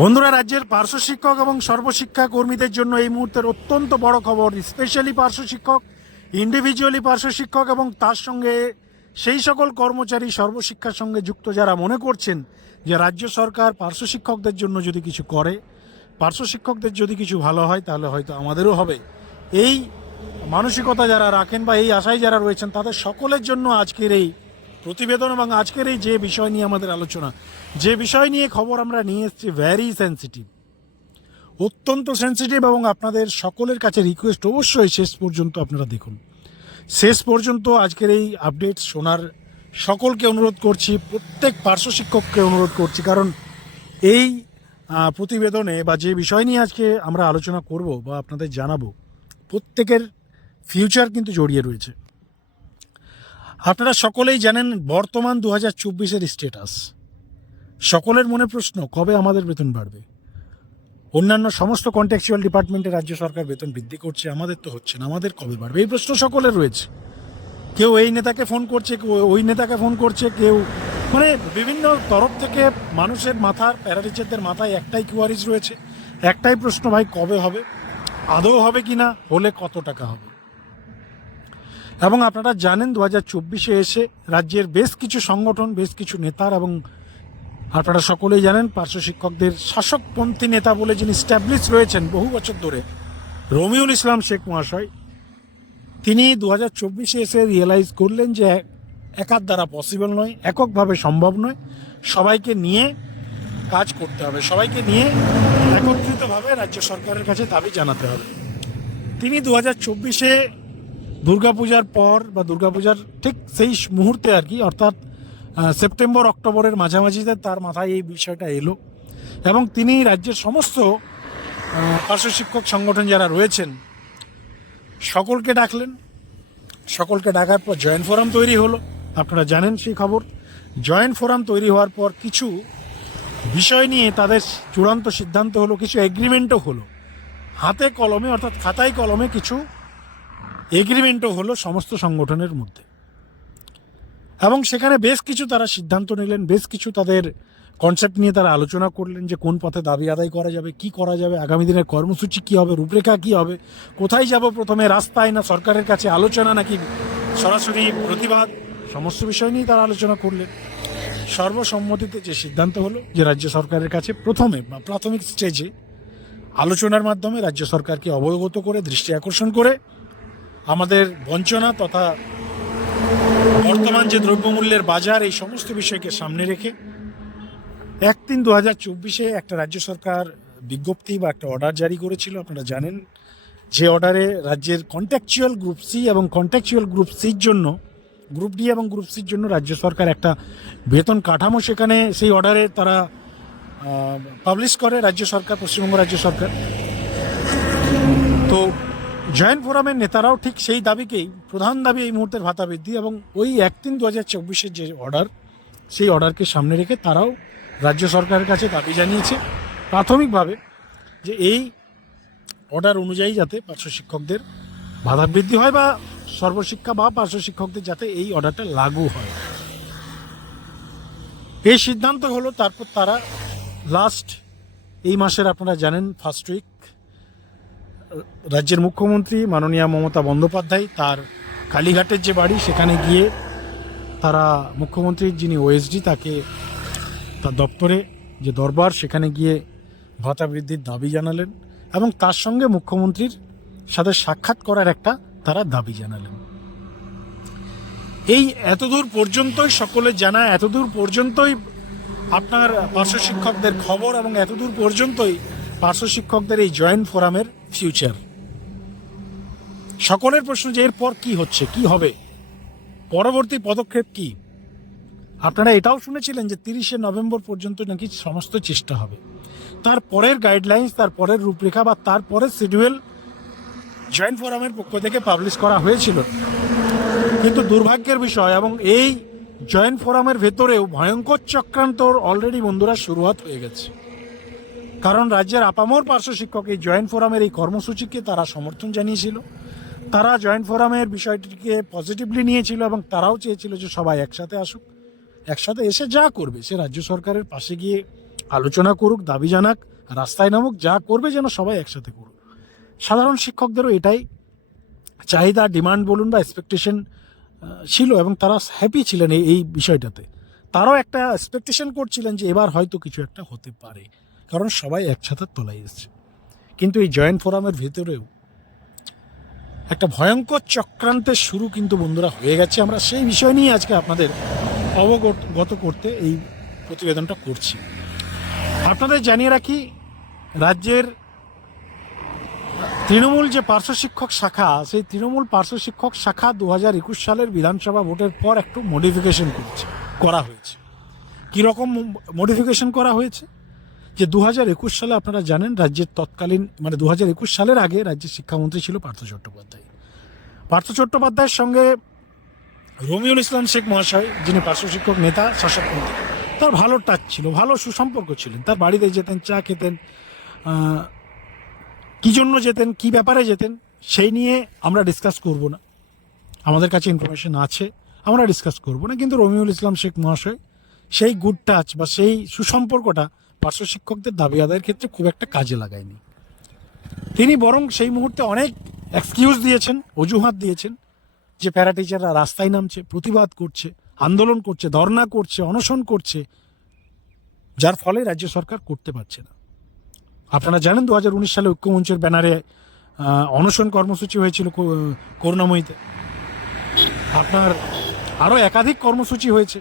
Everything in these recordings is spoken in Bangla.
বন্ধুরা, রাজ্যের পার্শ্ব শিক্ষক এবং সর্বশিক্ষা কর্মীদের জন্য এই মুহূর্তের অত্যন্ত বড় খবর। স্পেশালি পার্শ্ব শিক্ষক ইন্ডিভিজুয়ালি পার্শ্ব শিক্ষক এবং তার সঙ্গে সেই সকল কর্মচারী সর্বশিক্ষার সঙ্গে যুক্ত যারা মনে করছেন যে রাজ্য সরকার পার্শ্ব শিক্ষকদের জন্য যদি কিছু করে, পার্শ্ব শিক্ষকদের যদি কিছু ভালো হয়, তাহলে হয়তো আমাদেরও হবে। এই মানসিকতা যারা রাখেন বা এই আশায় যারা রয়েছেন, তাদের সকলের জন্য আজকের এই প্রতিবেদন এবং আজকের এই যে বিষয় নিয়ে আমাদের আলোচনা, যে বিষয় নিয়ে খবর আমরা নিয়ে এসেছি ভ্যারি সেন্সিটিভ অত্যন্ত সেন্সিটিভ এবং আপনাদের সকলের কাছে রিকোয়েস্ট অবশ্যই শেষ পর্যন্ত আপনারা দেখুন। শেষ পর্যন্ত আজকের এই আপডেট শোনার সকলকে অনুরোধ করছি, প্রত্যেক পার্শ্ব শিক্ষককে অনুরোধ করছি, কারণ এই প্রতিবেদনে বা যে বিষয় নিয়ে আজকে আমরা আলোচনা করব বা আপনাদের জানাব, প্রত্যেকের ফিউচার কিন্তু জড়িয়ে রয়েছে। আপনারা সকলেই জানেন বর্তমান দু হাজার চব্বিশের স্টেটাস সকলের মনে প্রশ্ন, কবে আমাদের বেতন বাড়বে? অন্যান্য সমস্ত কন্ট্যাকচুয়াল ডিপার্টমেন্টে রাজ্য সরকার বেতন বৃদ্ধি করছে, আমাদের তো হচ্ছে না, আমাদের কবে বাড়বে? এই প্রশ্ন সকলের রয়েছে। কেউ এই নেতাকে ফোন করছে, কেউ ওই নেতাকে ফোন করছে, কেউ মানে বিভিন্ন তরফ থেকে মানুষের মাথার প্যারাটিচারদের মাথায় একটাই কিউয়ারিজ রয়েছে। একটাই প্রশ্ন, ভাই, কবে হবে? আদৌ হবে কি না হলে কত টাকা হবে? এবং আপনারা জানেন দু হাজার চব্বিশে এসে রাজ্যের বেশ কিছু সংগঠন, বেশ কিছু নেতার এবং আপনারা সকলেই জানেন পার্শ্ব শিক্ষকদের শাসকপন্থী নেতা বলে যিনি স্ট্যাবলিশ রয়েছেন বহু বছর ধরে, রমিউল ইসলাম শেখ মহাশয়, তিনি দু হাজার চব্বিশে এসে রিয়েলাইজ করলেন যে একার দ্বারা পসিবল নয়, এককভাবে সম্ভব নয়। সবাইকে নিয়ে কাজ করতে হবে, সবাইকে নিয়ে একত্রিতভাবে রাজ্য সরকারের কাছে দাবি জানাতে হবে। তিনি দু হাজার চব্বিশে দুর্গাপূজার পর বা দুর্গাপূজার ঠিক সেই মুহূর্তে আর কি, অর্থাৎ সেপ্টেম্বর, অক্টোবরের মাঝামাঝিতে তার মাথায় এই বিষয়টা এলো এবং তিনি রাজ্যের সমস্ত পার্শ্ব শিক্ষক সংগঠন যারা রয়েছেন, সকলকে ডাকলেন। সকলকে ডাকার পর জয়েন্ট ফোরাম তৈরি হলো। আপনারা জানেন সেই খবর। জয়েন্ট ফোরাম তৈরি হওয়ার পর কিছু বিষয় নিয়ে তাদের চূড়ান্ত সিদ্ধান্ত হলো, কিছু এগ্রিমেন্টও হলো। হাতে কলমে, অর্থাৎ খাতায় কলমে কিছু এগ্রিমেন্টও হলো সমস্ত সংগঠনের মধ্যে। এবং সেখানে বেশ কিছু তারা সিদ্ধান্ত নিলেন, বেশ কিছু তাদের কনসেপ্ট নিয়ে তারা আলোচনা করলেন যে কোন পথে দাবি আদায় করা যাবে, কি করা যাবে, আগামী দিনের কর্মসূচি কি হবে, রূপরেখা কি হবে, কোথায় যাব প্রথমে, রাস্তায় না সরকারের কাছে, আলোচনা নাকি সরাসরি প্রতিবাদ, সমস্ত বিষয় নিয়ে তারা আলোচনা করলেন। সর্বসম্মতিতে যে সিদ্ধান্ত হলো যে রাজ্য সরকারের কাছে প্রথমে বা প্রাথমিক স্টেজে আলোচনার মাধ্যমে রাজ্য সরকারকে অবগত করে, দৃষ্টি আকর্ষণ করে আমাদের বঞ্চনা তথা বর্তমান যে দ্রব্যমূল্যের বাজার, এই সমস্ত বিষয়কে সামনে রেখে এক তিন দু হাজার চব্বিশে একটা রাজ্য সরকার বিজ্ঞপ্তি বা একটা অর্ডার জারি করেছিল, আপনারা জানেন। যে অর্ডারে রাজ্যের কন্ট্যাকচুয়াল গ্রুপ সি এবং কন্ট্যাকচুয়াল গ্রুপ সির জন্য গ্রুপ ডি এবং গ্রুপ সির জন্য রাজ্য সরকার একটা বেতন কাঠামো সেখানে সেই অর্ডারে তারা পাবলিশ করে রাজ্য সরকার, পশ্চিমবঙ্গ রাজ্য সরকার। তো জয়েন্ট ফোরামের নেতারাও ঠিক সেই দাবিকেই, প্রধান দাবি এই মুহূর্তের ভাতা বৃদ্ধি এবং ওই এক তিন দু হাজার চব্বিশের যে অর্ডার, সেই অর্ডারকে সামনে রেখে তারাও রাজ্য সরকারের কাছে দাবি জানিয়েছে প্রাথমিকভাবে যে এই অর্ডার অনুযায়ী যাতে পার্শ্ব শিক্ষকদের ভাতা বৃদ্ধি হয় বা সর্বশিক্ষা বা পার্শ্ব শিক্ষকদের যাতে এই অর্ডারটা লাগু হয়। এই সিদ্ধান্ত হলো, তারপর তারা লাস্ট এই মাসের, আপনারা জানেন, ফার্স্ট উইক রাজ্যের মুখ্যমন্ত্রী মাননীয় মমতা বন্দ্যোপাধ্যায় তার কালীঘাটের যে বাড়ি, সেখানে গিয়ে তারা মুখ্যমন্ত্রীর যিনি ওএসডি তাকে তার দপ্তরে যে দরবার, সেখানে গিয়ে ভাতা বৃদ্ধির দাবি জানালেন এবং তার সঙ্গে মুখ্যমন্ত্রীর সাথে সাক্ষাৎ করার একটা তারা দাবি জানালেন। এই এতদূর পর্যন্তই সকলে জানা, এতদূর পর্যন্তই আপনার পার্শ্ব শিক্ষকদের খবর এবং এতদূর পর্যন্তই পার্শ্ব শিক্ষকদের এই জয়েন্ট ফোরামের ফিউচার সকলের প্রশ্ন যে এরপর কি হচ্ছে, কি হবে? পরবর্তী পদক্ষেপ কি? আপনারা এটাও শুনেছিলেন যে তিরিশে নভেম্বর পর্যন্ত নাকি সমস্ত চেষ্টা হবে। তার পরের গাইডলাইন্স তার পরের রূপরেখা বা তার পরের শিডিউল জয়েন্ট ফোরামের পক্ষ থেকে পাবলিশ করা হয়েছিল। কিন্তু দুর্ভাগ্যের বিষয় এবং এই জয়েন্ট ফোরামের ভেতরেও ভয়ঙ্কর চক্রান্তর অলরেডি বন্ধুরা শুরুয়াত হয়ে গেছে। কারণ রাজ্যের আপামর পার্শ্ব শিক্ষক এই জয়েন্ট ফোরামের এই কর্মসূচিকে তারা সমর্থন জানিয়েছিল। তারা জয়েন্ট ফোরামের বিষয়টিকে পজিটিভলি নিয়েছিল এবং তারাও চেয়েছিল যে সবাই একসাথে আসুক। একসাথে এসে যা করবে, সে রাজ্য সরকারের পাশে গিয়ে আলোচনা করুক, দাবি জানাক, রাস্তায় নামুক, যা করবে যেন সবাই একসাথে করুক। সাধারণ শিক্ষকদেরও এটাই চাহিদা, ডিমান্ড বলুন বা এক্সপেকটেশন ছিল এবং তারা হ্যাপি ছিলেন এই বিষয়টাতে। তারাও একটা এক্সপেকটেশন করছিলেন যে এবার হয়তো কিছু একটা হতে পারে। কারণ সবাই একসাথে তোলাই এসছে কিন্তু এই জয়েন্ট ফোরামের ভেতরেও একটা ভয়ঙ্কর চক্রান্তের শুরু কিন্তু বন্ধুরা হয়ে গেছে। আমরা সেই বিষয় নিয়ে আজকে আপনাদের অবগত করতে এই প্রতিবেদনটা করছি। আপনাদের জানিয়ে রাখি, রাজ্যের তৃণমূল যে পার্শ্ব শিক্ষক শাখা, সেই তৃণমূল পার্শ্ব শিক্ষক শাখা দু হাজার একুশ সালের বিধানসভা ভোটের পর একটু মডিফিকেশন করছে, করা হয়েছে। কীরকম মডিফিকেশন করা হয়েছে? যে দু হাজার একুশ সালে আপনারা জানেন রাজ্যের তৎকালীন মানে দু হাজার একুশ সালের আগে রাজ্যের শিক্ষামন্ত্রী ছিল পার্থ চট্টোপাধ্যায়। পার্থ চট্টোপাধ্যায়ের সঙ্গে রমিউল ইসলাম শেখ মহাশয়, যিনি পার্শ্ব শিক্ষক নেতা শাসকমন্ত্রী তার ভালো টাচ ছিল, ভালো সুসম্পর্ক ছিলেন। তার বাড়িতে যেতেন, চা খেতেন কি জন্য যেতেন, কি ব্যাপারে যেতেন, সেই নিয়ে আমরা ডিসকাস করব না। আমাদের কাছে ইনফরমেশন আছে, আমরা ডিসকাস করব না। কিন্তু রমিউল ইসলাম শেখ মহাশয় সেই গুড টাচ বা সেই সুসম্পর্কটা পার্শ্ব শিক্ষকদের দাবি আদায়ের ক্ষেত্রে খুব একটা কাজে লাগায়নি। তিনি বরং সেই মুহূর্তে অনেক এক্সকিউজ দিয়েছেন, অজুহাত দিয়েছেন যে প্যারা টিচাররা রাস্তায় নামছে, প্রতিবাদ করছে, আন্দোলন করছে, ধর্ণা করছে, অনশন করছে, যার ফলে রাজ্য সরকার করতে পারছে না। আপনারা জানেন দু হাজার উনিশ সালে ঐক্যমঞ্চের ব্যানারে অনশন কর্মসূচি হয়েছিল করুণাময়ীতে। আপনার আরও একাধিক কর্মসূচি হয়েছে।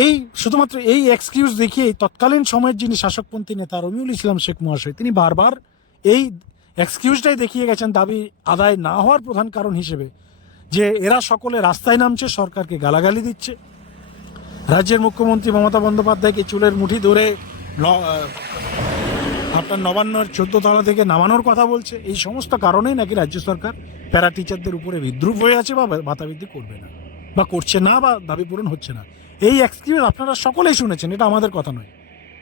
এই, শুধুমাত্র এই এক্সকিউজ দেখিয়ে তৎকালীন সময়ের যিনি শাসকপন্থী নেতা রমিউল ইসলাম শেখ মহাশয়, তিনি বারবার এই এক্সকিউজটাই দেখিয়ে গেছেন দাবি আদায় না হওয়ার প্রধান কারণ হিসেবে, যে এরা সকলে রাস্তায় নামছে, সরকারকে গালাগালি দিচ্ছে। রাজ্যের মুখ্যমন্ত্রী মমতা বন্দ্যোপাধ্যায়কে চুলের মুঠি ধরে আপনার নবান্নর চোদ্দ তলা থেকে নামানোর কথা বলছে। এই সমস্ত কারণেই নাকি রাজ্য সরকার প্যারা টিচারদের উপরে বিদ্রুপ হয়ে আছে বা ভাতা বৃদ্ধি করবে না, বা করছে না বা দাবি পূরণ হচ্ছে না। এই এক্সকিউজ আপনারা সকলেই শুনেছেন, এটা আমাদের কথা নয়।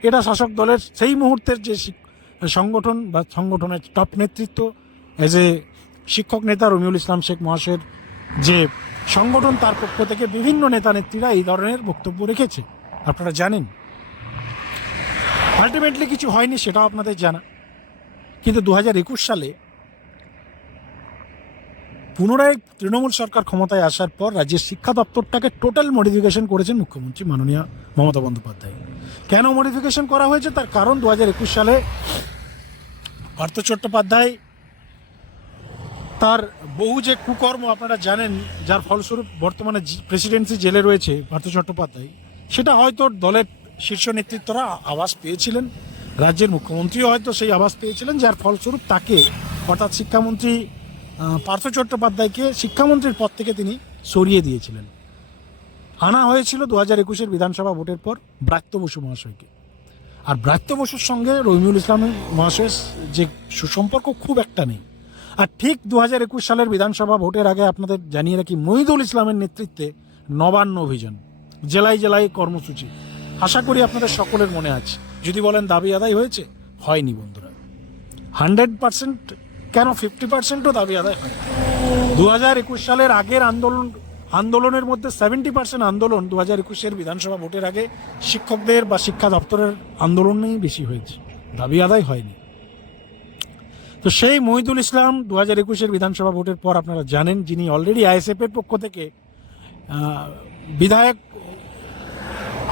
এটা শাসক দলের সেই মুহূর্তের যে সংগঠন বা সংগঠনের টপ নেতৃত্ব এজ এ শিক্ষক নেতা রমিউল ইসলাম শেখ মহাশয়ের যে সংগঠন, তার পক্ষ থেকে বিভিন্ন নেতা নেত্রীরা এই ধরনের বক্তব্য রেখেছে। আপনারা জানেন। আলটিমেটলি কিছু হয়নি সেটাও আপনাদের জানা। কিন্তু দু হাজার একুশ সালে পুনরায় তৃণমূল সরকার ক্ষমতায় আসার পর রাজ্যের শিক্ষা দপ্তরটাকে টোটাল মডিফিকেশন করেছেন মুখ্যমন্ত্রী মাননীয় মমতা বন্দ্যোপাধ্যায়। কেন মডিফিকেশন করা হয়েছে? তার কারণ দু হাজার একুশ সালে পার্থ চট্টোপাধ্যায় তার বহু যে কুকর্ম আপনারা জানেন, যার ফলস্বরূপ বর্তমানে প্রেসিডেন্সি জেলে রয়েছে পার্থ চট্টোপাধ্যায়, সেটা হয়তো দলের শীর্ষ নেতৃত্বরা আবাস পেয়েছিলেন। রাজ্যের মুখ্যমন্ত্রীও হয়তো সেই আবাস পেয়েছিলেন, যার ফলস্বরূপ তাকে, অর্থাৎ শিক্ষামন্ত্রী পার্থ চট্টোপাধ্যায়কে শিক্ষামন্ত্রীর পদ থেকে তিনি সরিয়ে দিয়েছিলেন। আনা হয়েছিল দু হাজার একুশের বিধানসভা ভোটের পর ব্রাত্য বসু মহাশয়কে। আর ব্রাত্য বসুর সঙ্গে রহিমুল ইসলাম মহাশয়ের যে সুসম্পর্ক খুব একটা নেই। আর ঠিক দু হাজার একুশ সালের বিধানসভা ভোটের আগে আপনাদের জানিয়ে রাখি মহিদুল ইসলামের নেতৃত্বে নবান্ন অভিযান। জেলায় জেলায় কর্মসূচি। আশা করি আপনাদের সকলের মনে আছে। যদি বলেন দাবি আদায় হয়েছে, হয়নি বন্ধুরা। হান্ড্রেড পার্সেন্ট কেন ফিফটি পার্সেন্টও দাবি আদায় হয় দু হাজার একুশ সালের আগের আন্দোলন, আন্দোলনের মধ্যে সেভেন্টি পার্সেন্ট আন্দোলন দু হাজার একুশের বিধানসভা ভোটের আগে শিক্ষকদের বা শিক্ষা দপ্তরের আন্দোলনেই বেশি হয়েছে। দাবি আদায় হয়নি। তো সেই মহিদুল ইসলাম দু হাজার একুশের বিধানসভা ভোটের পর আপনারা জানেন যিনি অলরেডি আইএসএফ এর পক্ষ থেকে বিধায়ক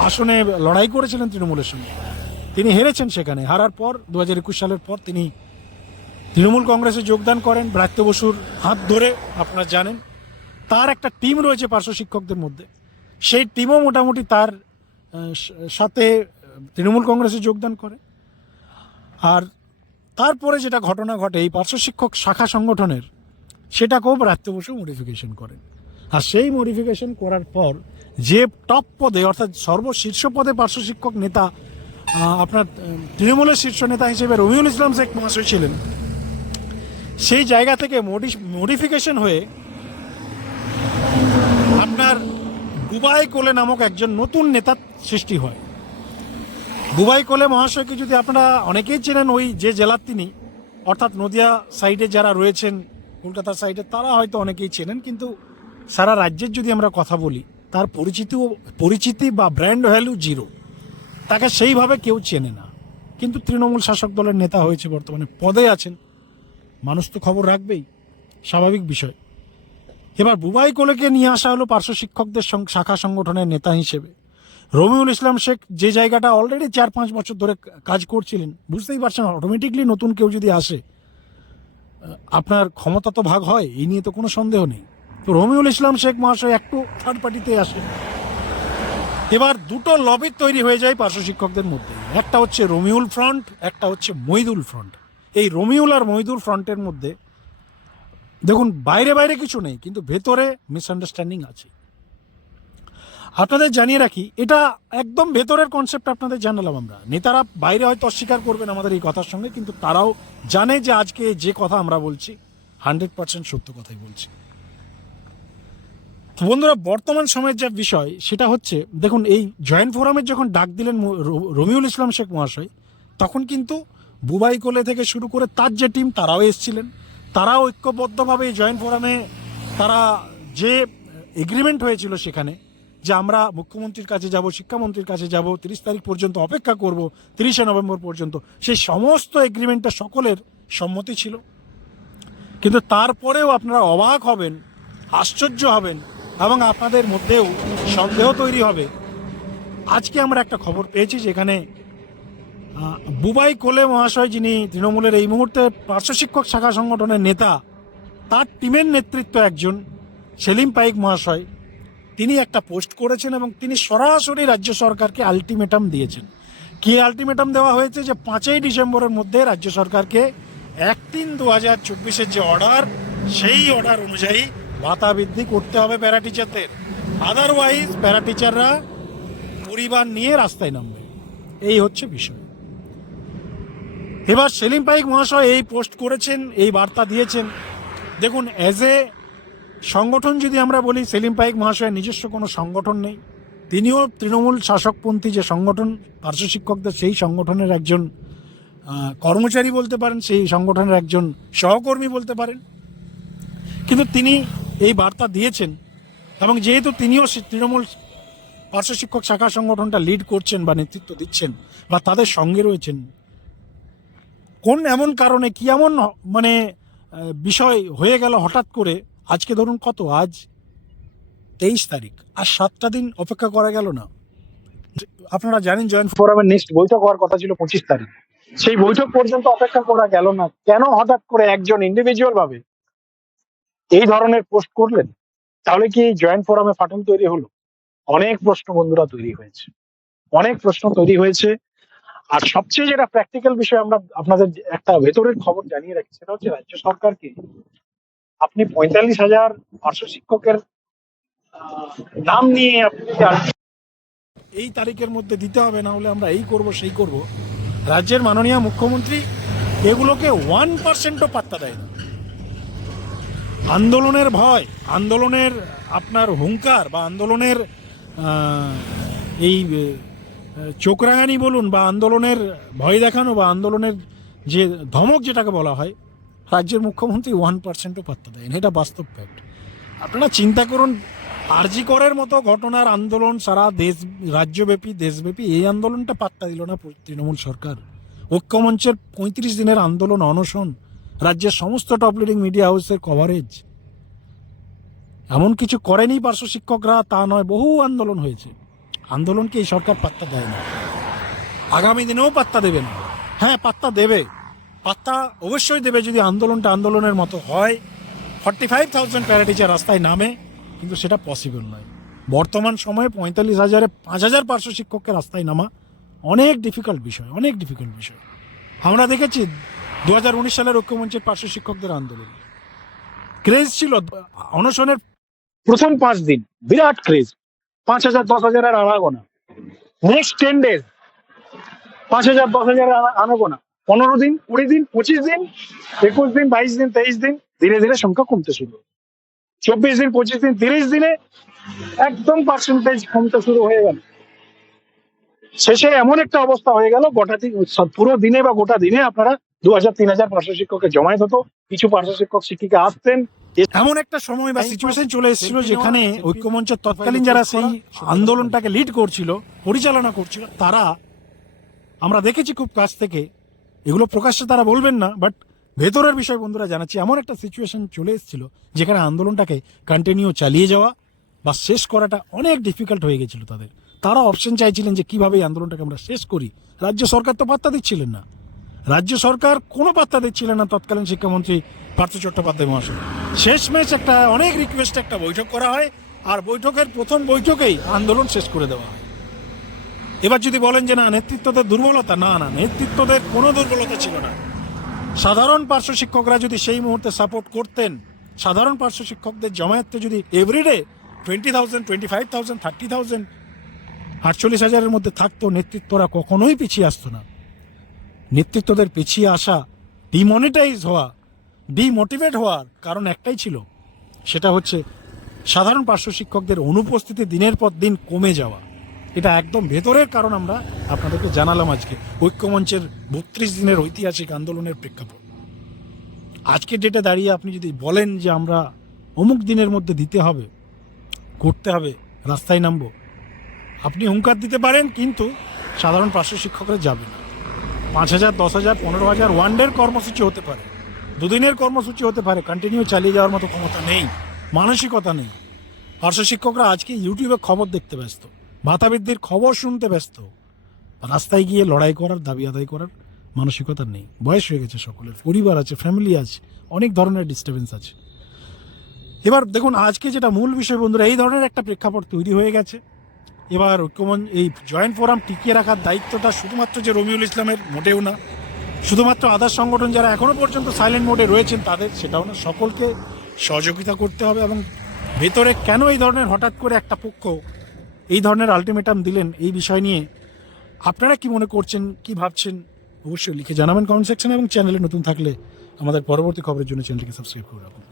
আসনে লড়াই করেছিলেন তৃণমূলের সঙ্গে। তিনি হেরেছেন সেখানে। হারার পর দু হাজার একুশ সালের পর তিনি তৃণমূল কংগ্রেসে যোগদান করেন ব্রাত্য বসুর হাত ধরে, আপনারা জানেন। তার একটা টিম রয়েছে পার্শ্ব শিক্ষকদের মধ্যে। সেই টিমও মোটামুটি তার সাথে তৃণমূল কংগ্রেসে যোগদান করে। আর তারপরে যেটা ঘটনা ঘটে, এই পার্শ্ব শিক্ষক শাখা সংগঠনের, সেটাকেও ব্রাত্য বসু মডিফিকেশন করেন। আর সেই মডিফিকেশন করার পর যে টপ পদে, অর্থাৎ সর্বশীর্ষ পদে পার্শ্ব শিক্ষক নেতা আপনার তৃণমূলের শীর্ষ নেতা হিসেবে রবিউল ইসলাম শেখ মহাশয় ছিলেন সেই জায়গা থেকে মডিফিকেশন হয়ে আপনার বুবাই কোলে নামক একজন নতুন নেতার সৃষ্টি হয়। বুবাই কোলে মহাশয়কে যদি আপনারা অনেকেই চেনেন, ওই যে জেলার তিনি, অর্থাৎ নদিয়া সাইডে যারা রয়েছেন, কলকাতার সাইডে তারা হয়তো অনেকেই চেনেন, কিন্তু সারা রাজ্যের যদি আমরা কথা বলি, তার পরিচিতিও, পরিচিতি বা ব্র্যান্ড ভ্যালু জিরো তাকে সেইভাবে কেউ চেনে না। কিন্তু তৃণমূল শাসক দলের নেতা হয়েছে বর্তমানে, পদে আছেন। মানুষ তো খবর রাখবেই, স্বাভাবিক বিষয়। এবার বুবাই কোলেকে নিয়ে আসা হলো পার্শ্ব শিক্ষকদের শাখা সংগঠনের নেতা হিসেবে। রমিউল ইসলাম শেখ যে জায়গাটা অলরেডি চার পাঁচ বছর ধরে কাজ করছিলেন, বুঝতেই পারছেন অটোমেটিকলি নতুন কেউ যদি আসে আপনার ক্ষমতা তো ভাগ হয়, এই নিয়ে তো কোনো সন্দেহ নেই। তো রমিউল ইসলাম শেখ মহাশয় একটু থার্ড পার্টিতে আসে এবার দুটো লবি তৈরি হয়ে যায় পার্শ্ব শিক্ষকদের মধ্যে। একটা হচ্ছে রমিউল ফ্রন্ট একটা হচ্ছে মইদুল ফ্রন্ট এই রমিউল আর মইদুল ফ্রন্টের মধ্যে, দেখুন, বাইরে বাইরে কিছু নেই, কিন্তু ভেতরে মিসআন্ডারস্ট্যান্ডিং আছে। আপনাদের জানিয়ে রাখি, এটা একদম ভেতরের কনসেপ্ট আপনাদের জানালাম আমরা। নেতারা বাইরে হয়তো অস্বীকার করবেন আমাদের এই কথার সঙ্গে, কিন্তু তারাও জানে যে আজকে যে কথা আমরা বলছি, হান্ড্রেড পার্সেন্ট সত্য কথাই বলছি। বন্ধুরা, বর্তমান সময়ের যা বিষয়, সেটা হচ্ছে, দেখুন, এই জয়েন্ট ফোরামের যখন ডাক দিলেন রমিউল ইসলাম শেখ মহাশয়, তখন কিন্তু বুবাই কোলে থেকে শুরু করে তার যে টিম, তারাও এসেছিলেন। তারাও ঐক্যবদ্ধভাবে এই জয়েন্ট ফোরামে, তারা যে এগ্রিমেন্ট হয়েছিল সেখানে, যে আমরা মুখ্যমন্ত্রীর কাছে যাব, শিক্ষামন্ত্রীর কাছে যাব, তিরিশ তারিখ পর্যন্ত অপেক্ষা করব, তিরিশে নভেম্বর পর্যন্ত, সেই সমস্ত এগ্রিমেন্টটা সকলের সম্মতি ছিল। কিন্তু তারপরেও আপনারা অবাক হবেন, আশ্চর্য হবেন, এবং আপনাদের মধ্যেও সন্দেহ তৈরি হবে। আজকে আমরা একটা খবর পেয়েছি যেখানে বুবাই কোলে মহাশয় যিনি তৃণমূলের এই মুহূর্তে পার্শ্ব শিক্ষক শাখা সংগঠনের নেতা, তার টিমের নেতৃত্ব একজন, সেলিম পাইক মহাশয়। তিনি একটা পোস্ট করেছেন এবং তিনি সরাসরি রাজ্য সরকারকে আলটিমেটাম দিয়েছেন। কি আলটিমেটাম দেওয়া হয়েছে যে পাঁচই ডিসেম্বরের মধ্যে রাজ্য সরকারকে এক তিন দু হাজার চব্বিশের যে অর্ডার, সেই অর্ডার অনুযায়ী ভাতা বৃদ্ধি করতে হবে প্যারা টিচারদের আদারওয়াইজ প্যারা টিচাররা পরিবার নিয়ে রাস্তায় নামবে। এই হচ্ছে বিষয়। এবার সেলিম পাইক মহাশয় এই পোস্ট করেছেন, এই বার্তা দিয়েছেন। দেখুন অ্যাজ এ সংগঠন যদি আমরা বলি, সেলিম পাইক মহাশয়ের নিজস্ব কোনো সংগঠন নেই। তিনিও তৃণমূল শাসকপন্থী যে সংগঠন, পার্শ্ব শিক্ষকদের সেই সংগঠনের একজন কর্মচারী বলতে পারেন, সেই সংগঠনের একজন সহকর্মী বলতে পারেন। কিন্তু তিনি এই বার্তা দিয়েছেন এবং যেহেতু তিনিও তৃণমূল পার্শ্ব শিক্ষক শাখা সংগঠনটা লিড করছেন বা নেতৃত্ব দিচ্ছেন বা তাদের সঙ্গে রয়েছেন কোন এমন কারণে, কি এমন মানে বিষয় হয়ে গেল হঠাৎ করে? আজকে ধরুন কত? আজ তেইশ তারিখ। আর সাতটা দিন অপেক্ষা করা গেল না। আপনারা জানেন জয়েন্ট ফোরামের নেক্সট বৈঠক হওয়ার কথা ছিল পঁচিশ তারিখ। সেই বৈঠক পর্যন্ত অপেক্ষা করা গেল না। কেন হঠাৎ করে একজন ইন্ডিভিজুয়াল ভাবে এই ধরনের পোস্ট করলেন? তাহলে কি জয়েন্ট ফোরামে ফাটল তৈরি হলো? অনেক প্রশ্ন বন্ধুরা তৈরি হয়েছে। অনেক প্রশ্ন তৈরি হয়েছে। আর সবচেয়ে যেটা প্র্যাকটিক্যাল বিষয় আমরা আপনাদের একটা ভেতরের খবর জানিয়ে রাখি, সেটা হচ্ছে রাজ্য সরকারকে আপনি পঁয়তাল্লিশ হাজার পার্শ্ব শিক্ষকের নাম নিয়ে আপনি এই তারিখের মধ্যে দিতে হবে, না হলে আমরা এই করব, সেই করব। রাজ্যের মাননীয় মুখ্যমন্ত্রী এগুলোকে ওয়ান পার্সেন্টও পাত্তা দেয় না। আন্দোলনের ভয়, আন্দোলনের আপনার হুঙ্কার বা আন্দোলনের এই চোখরাঙানি বলুন বা আন্দোলনের ভয় দেখানো বা আন্দোলনের যে ধমক যেটাকে বলা হয়, রাজ্যের মুখ্যমন্ত্রী ওয়ান পার্সেন্টও পাত্তা দেয় এটা বাস্তব ফ্যাক্ট আপনারা চিন্তা করুন, আরজি করের মতো ঘটনার আন্দোলন সারা দেশ, রাজ্যব্যাপী, দেশব্যাপী এই আন্দোলনটা পাত্তা দিল না তৃণমূল সরকার। ঐক্যমঞ্চের পঁয়ত্রিশ দিনের আন্দোলন অনশন, রাজ্যের সমস্ত টপ লিডিং মিডিয়া হাউসের কভারেজ এমন কিছু করেনি পার্শ্ব শিক্ষকরা, তা নয়, বহু আন্দোলন হয়েছে। আন্দোলনকে এই সরকার পাত্তা দেয় না। আগামী দিনেও পাত্তা দেবে না। হ্যাঁ পাত্তা দেবে। পাত্তা অবশ্যই দেবে যদি আন্দোলনটা আন্দোলনের মতো হয়। ফর্টি ফাইভ থাউজেন্ড প্যারাটিচার রাস্তায় নামে, কিন্তু সেটা পসিবল নয়। বর্তমান সময়ে পঁয়তাল্লিশ হাজারে পাঁচ হাজার পার্শ্ব শিক্ষককে রাস্তায় নামা অনেক ডিফিকাল্ট বিষয়, অনেক ডিফিকাল্ট বিষয়। আমরা দেখেছি দু হাজার উনিশ সালের ঐক্যমঞ্চের পার্শ্ব শিক্ষকদের আন্দোলন। ক্রেজ ছিল, অনশনের প্রথম পাঁচ দিন, বিরাট ক্রেজ পাঁচ হাজার, দশ হাজারের আনাগোনা নেক্সট টেন ডেজ পাঁচ হাজার, দশ হাজারের আনা- আনাগোনা পনেরো দিন, কুড়ি দিন, পঁচিশ দিন, একুশ দিন, বাইশ দিন, তেইশ দিন, ধীরে ধীরে সংখ্যা কমতে শুরু চব্বিশ দিন, পঁচিশ দিন, তিরিশ দিনে একদম পার্সেন্টেজ কমতে শুরু হয়ে গেল। শেষে এমন একটা অবস্থা হয়ে গেল, গোটা দিন, পুরো দিনে বা গোটা দিনে আপনারা দু হাজার, তিন হাজার পার্শ্ব শিক্ষকের জমায়েত হতো। কিছু পার্শ্ব শিক্ষক, শিক্ষিকা আসতেন এমন একটা সময় বা সিচুয়েশন চলে এসেছিল যেখানে ঐক্যমঞ্চের তৎকালীন যারা সেই আন্দোলনটাকে লিড করছিল পরিচালনা করছিল তারা আমরা দেখেছি খুব কাছ থেকে এগুলো প্রকাশ্যে তারা বলবেন না বাট ভেতরের বিষয় বন্ধুরা জানাচ্ছি এমন একটা সিচুয়েশন চলে এসেছিল যেখানে আন্দোলনটাকে কন্টিনিউ চালিয়ে যাওয়া বা শেষ করাটা অনেক ডিফিকাল্ট হয়ে গেছিল তাদের। তারা অপশন চাইছিলেন যে কীভাবে এই আন্দোলনটাকে আমরা শেষ করি। রাজ্য সরকার তো পাত্তা দিচ্ছিলেন না। রাজ্য সরকার কোনো পাত্তা দিচ্ছিলেন না তৎকালীন শিক্ষামন্ত্রী পার্থ চট্টোপাধ্যায় মহাশয়। শেষ শেষমেশ একটা অনেক রিকোয়েস্ট একটা বৈঠক করা হয় আর বৈঠকের প্রথম বৈঠকেই আন্দোলন শেষ করে দেওয়া হয়। এবার যদি বলেন যে না, নেতৃত্বদের দুর্বলতা, না না, নেতৃত্বদের কোনো দুর্বলতা ছিল না। সাধারণ পার্শ্ব শিক্ষকরা যদি সেই মুহূর্তে সাপোর্ট করতেন, সাধারণ পার্শ্ব শিক্ষকদের জমায়েতে যদি everyday twenty thousand twenty five thousand thirty thousand আটচল্লিশ হাজারের মধ্যে থাকতো, নেতৃত্বরা কখনোই পিছিয়ে আসতো না। নেতৃত্বদের পিছিয়ে আসা ডিমনিটাইজ হওয়া ডিমোটিভেট হওয়ার কারণ একটাই ছিল। সেটা হচ্ছে সাধারণ পার্শ্ব শিক্ষকদের অনুপস্থিতি দিনের পর দিন কমে যাওয়া। এটা একদম ভেতরের কারণ আমরা আপনাদেরকে জানালাম আজকে। ঐক্যমঞ্চের বত্রিশ দিনের ঐতিহাসিক আন্দোলনের প্রেক্ষাপট। আজকের ডেটে দাঁড়িয়ে আপনি যদি বলেন যে আমরা অমুক দিনের মধ্যে দিতে হবে করতে হবে, রাস্তায় নামবো, আপনি হুঙ্কার দিতে পারেন, কিন্তু সাধারণ পার্শ্ব শিক্ষকরা যাবে না। পাঁচ হাজার, দশ হাজার, পনেরো হাজার ওয়ান ডের কর্মসূচি হতে পারে। দুদিনের কর্মসূচি হতে পারে কন্টিনিউ চালিয়ে যাওয়ার মতো ক্ষমতা নেই, মানসিকতা নেই। পার্শ্ব শিক্ষকরা আজকে ইউটিউবে খবর দেখতে ব্যস্ত ভাতা বৃদ্ধির খবর শুনতে ব্যস্ত। রাস্তায় গিয়ে লড়াই করার, দাবি আদায় করার মানসিকতা নেই। বয়স হয়ে গেছে সকলের, পরিবার আছে ফ্যামিলি আছে, অনেক ধরনের ডিস্টারবেন্স আছে। এবার দেখুন, আজকে যেটা মূল বিষয় বন্ধুরা, এই ধরনের একটা প্রেক্ষাপট তৈরি হয়ে গেছে। এবার ঐক্যমন, এই জয়েন্ট ফোরাম টিকিয়ে রাখার দায়িত্বটা শুধুমাত্র যে রমিউল ইসলামের মোটেও না। শুধুমাত্র আদার সংগঠন যারা এখনও পর্যন্ত সাইলেন্ট মোডে রয়েছেন, তাদের সেটাও না। সকলকে সহযোগিতা করতে হবে এবং ভেতরে কেন এই ধরনের হঠাৎ করে একটা পক্ষ এই ধরনের আলটিমেটাম দিলেন এই বিষয় নিয়ে আপনারা কি মনে করছেন, কি ভাবছেন? অবশ্যই লিখে জানাবেন কমেন্ট সেকশনে এবং চ্যানেলে নতুন থাকলে আমাদের পরবর্তী খবরের জন্য চ্যানেলটিকে সাবস্ক্রাইব করে রাখুন।